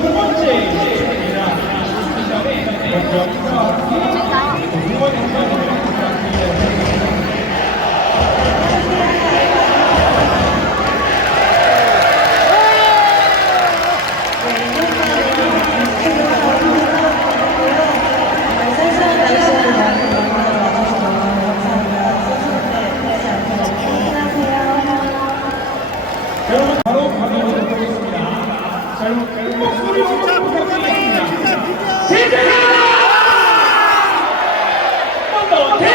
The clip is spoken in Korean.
두 번째 이제 우리가 Tindalala! Mambo